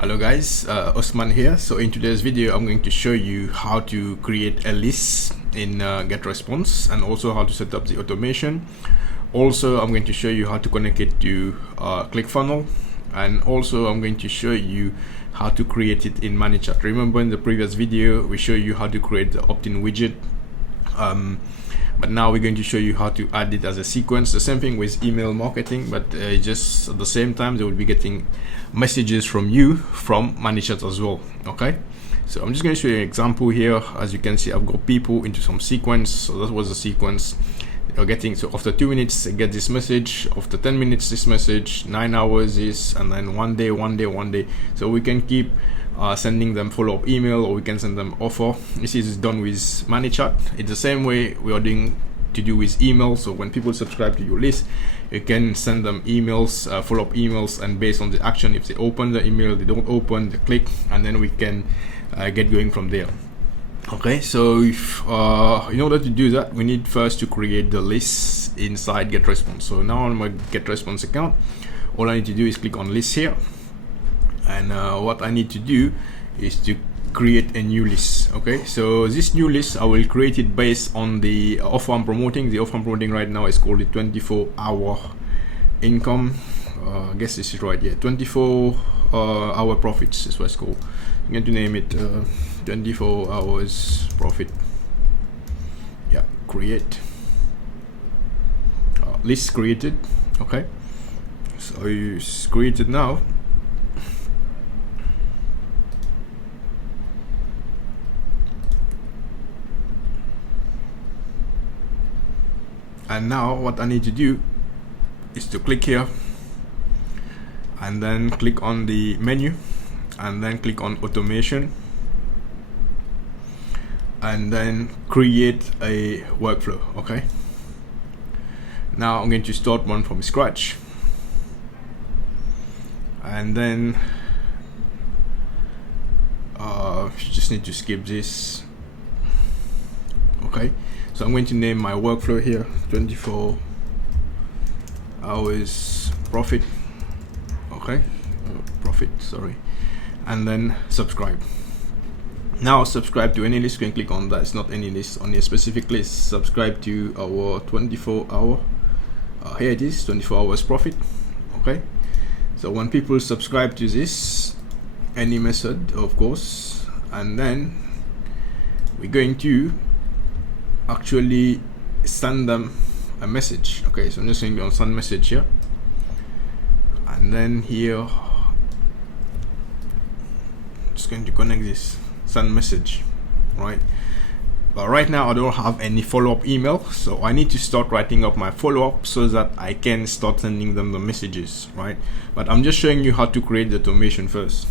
Hello guys, Osman here. So in today's video I'm going to show you how to create a list in Getresponse and also how to set up the automation. Also I'm going to show you how to connect it to Clickfunnels, and also I'm going to show you how to create it in Manychat. Remember in the previous video we showed you how to create the Optin widget, but now we're going to show you how to add it as a sequence. The same thing with email marketing, but just at the same time they will be getting messages from you from Manychat as well. Okay, so I'm just going to show you an example here. As you can see, I've got people into some sequence. So that was the sequence you're getting. So after 2 minutes they get this message, after 10 minutes this message, 9 hours this, and then one day. So we can keep sending them follow-up email, or we can send them offer. This is done with Manychat. It's the same way we are doing to do with email. So when people subscribe to your list, you can send them emails, follow-up emails, and based on the action, if they open the email, they don't open, they click, and then we can get going from there. Okay, so if in order to do that, we need first to create the list inside Getresponse. So now on my Getresponse account, all I need to do is click on list here, and what I need to do is to create a new list. Okay, so this new list I will create it based on the offer I'm promoting. The offer I'm promoting right now is called the 24-hour income. I guess this is right, yeah, 24-hour profits is what it's called. I'm going to name it 24 hours profit. Yeah, create list created. Okay, so it's created now. And now what I need to do is to click here and then click on the menu and then click on automation and then create a workflow. Okay, now I'm going to start one from scratch, and then you just need to skip this. Okay, so I'm going to name my workflow here 24 hours profit. Okay, profit, sorry, and then subscribe. Now subscribe to any list. You can click on that. It's not any list, only a specific list. Subscribe to our 24-hour. Here it is, 24 hours profit. Okay, so when people subscribe to this, any method of course, and then we're going to actually send them a message. Okay, so I'm just going to send message here, and then here just going to connect this, send message, right? But right now I don't have any follow-up email, so I need to start writing up my follow-up so that I can start sending them the messages, right? But I'm just showing you how to create the automation first,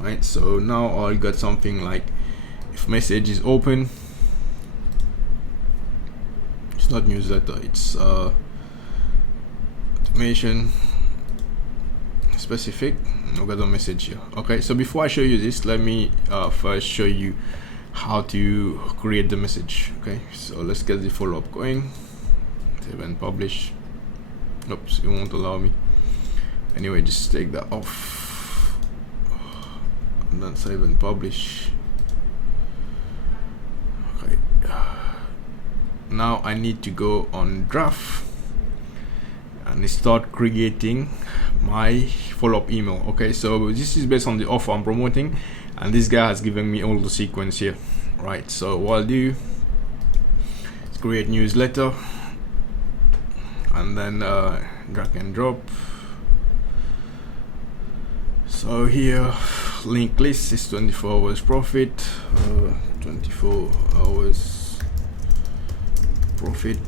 right? So now I'll get something like, if message is open, it's not newsletter, it's automation specific. I've got a message here. Okay, so before I show you this, let me first show you how to create the message. Okay, so let's get the follow-up going. Save and publish. Oops, it won't allow me. Anyway, just take that off and then save and publish. Okay, now I need to go on draft and start creating my follow-up email. Okay, so this is based on the offer I'm promoting, and this guy has given me all the sequence here, right? So what I'll do is create newsletter and then drag and drop. So here link list is 24 hours profit, 24 hours profit,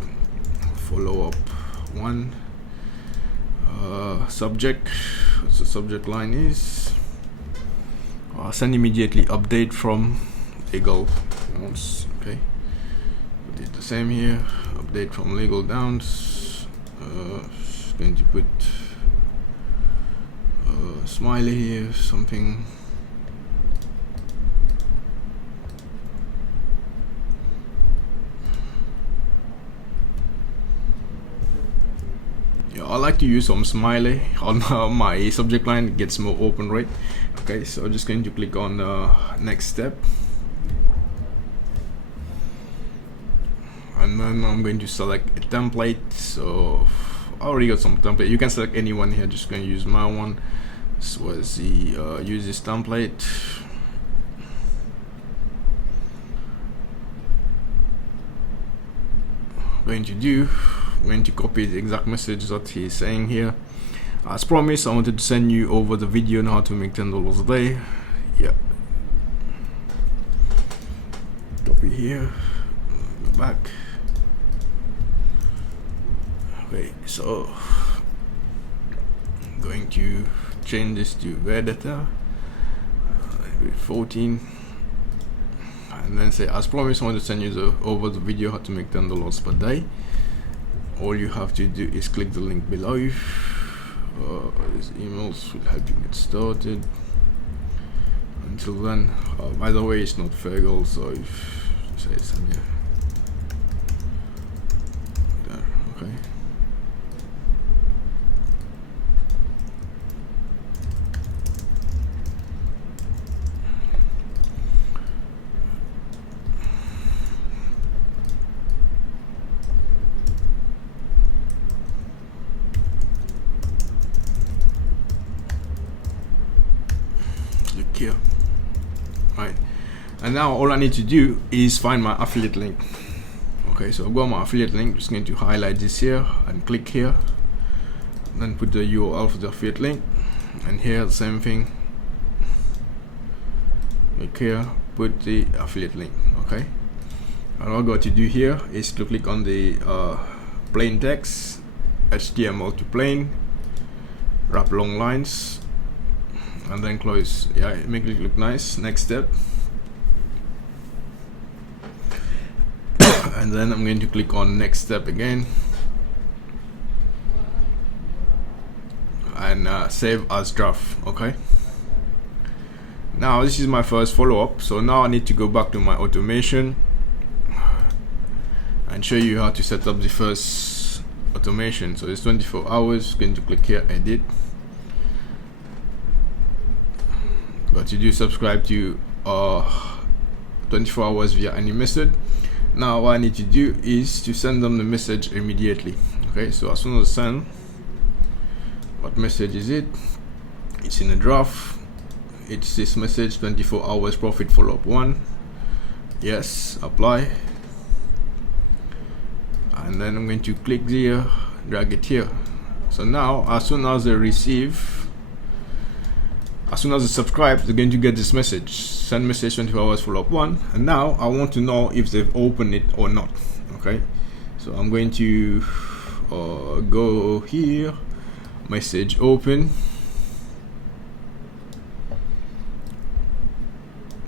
follow-up one. Subject, what's the subject line is, send immediately, update from legal downs. Okay, we did the same here, update from legal downs. Going to put smiley here, something. I like to use some smiley on my subject line. It gets more open, right? Okay, so I'm just going to click on next step, and then I'm going to select a template. So I already got some template. You can select any one here. Just going to use my one. So as the use this template. I'm going to copy the exact message that he's saying here. As promised, I wanted to send you over the video on how to make $10 a day. Yeah. Copy here. Go back. Okay, so I'm going to change this to where data 14, and then say, as promised, I want to send you over the video how to make $10 per day. All you have to do is click the link below. These emails will help you get started. Until then, by the way, it's not Fergal, so if say send you there, okay. Here, right, and now all I need to do is find my affiliate link. Okay, so I've got my affiliate link. Just going to highlight this here and click here, and then put the URL for the affiliate link, and here the same thing, click here, put the affiliate link. Okay, and all I got to do here is to click on the plain text, HTML to plain, wrap long lines, and then close. Yeah, make it look nice. Next step, and then I'm going to click on next step again, and save as draft. Okay, now this is my first follow-up, so now I need to go back to my automation and show you how to set up the first automation. So it's 24 hours. Going to click here, edit. Got you subscribe to 24 hours via any method. Now what I need to do is to send them the message immediately. Okay, so as soon as I send, what message is it? It's in a draft. It's this message, 24 hours profit follow-up 1. Yes, apply, and then I'm going to click here, drag it here. So now as soon as they subscribe, they're going to get this message, send message 24 hours follow-up 1, and now I want to know if they've opened it or not. Okay, so I'm going to go here, message open.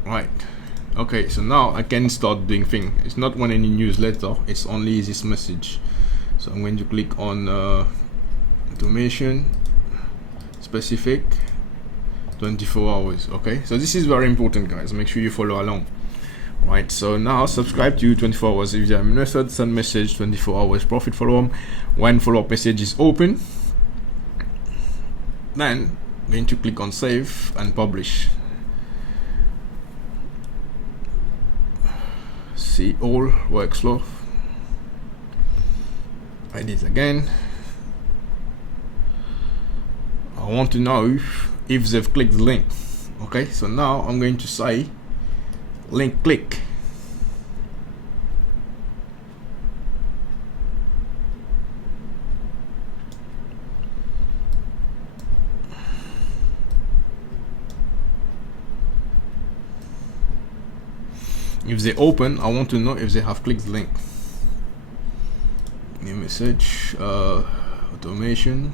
Right, okay, so now I can start doing thing. It's not one any newsletter, it's only this message. So I'm going to click on automation specific 24 hours. Okay, so this is very important, guys. Make sure you follow along. Right, so now subscribe to 24 hours if you have method, send message 24 hours profit follow-up. When follow-up message is open, then I'm going to click on save and publish. See all workflow. Edit again. I want to know if they've clicked the link. Okay, so now I'm going to say link click. If they open, I want to know if they have clicked the link. New message, automation,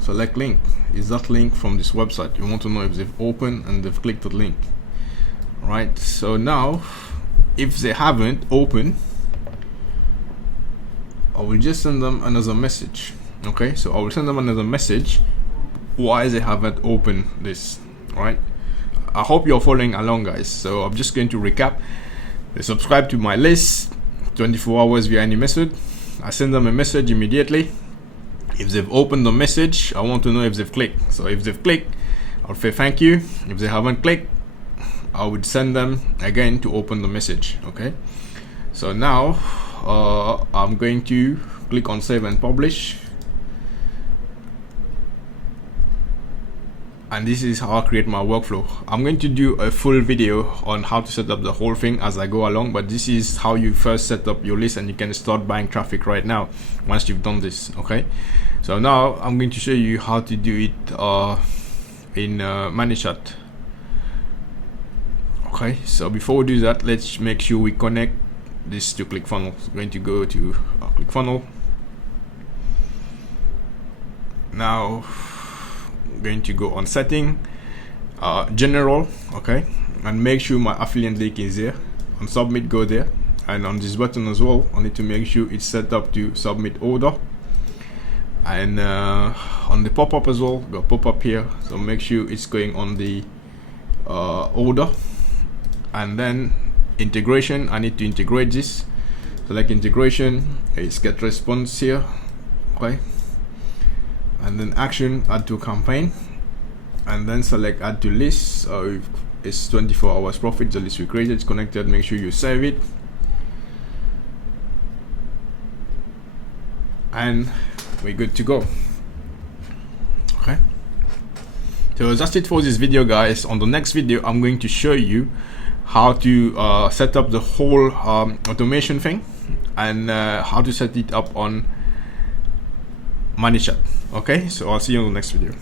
select link. Is that link from this website? You want to know if they've opened and they've clicked the link. Right, so now if they haven't opened, I will just send them another message. Okay, so I will send them another message why they haven't opened this. Right, I hope you're following along, guys. So I'm just going to recap. They subscribe to my list 24 hours via any method. I send them a message immediately. If they've opened the message, I want to know if they've clicked. So if they've clicked, I'll say thank you. If they haven't clicked, I would send them again to open the message. Okay, so now I'm going to click on save and publish, and this is how I create my workflow. I'm going to do a full video on how to set up the whole thing as I go along, but this is how you first set up your list, and you can start buying traffic right now once you've done this. Okay, so now I'm going to show you how to do it in Manychat. Okay, so before we do that, let's make sure we connect this to Clickfunnels. I'm going to go to Clickfunnel. Now I'm going to go on setting, general, okay, and make sure my affiliate link is there. On submit, go there, and on this button as well, I need to make sure it's set up to submit order. And on the pop-up as well, go pop-up here, so make sure it's going on the order. And then integration, I need to integrate this. Select integration, it's Getresponse here, okay, and then action, add to campaign, and then select add to list. So it's 24 hours profit, the list we created, it's connected. Make sure you save it, and we're good to go. Okay, so that's it for this video, guys. On the next video, I'm going to show you how to set up the whole automation thing, and how to set it up on Manychat. Okay, so I'll see you on the next video.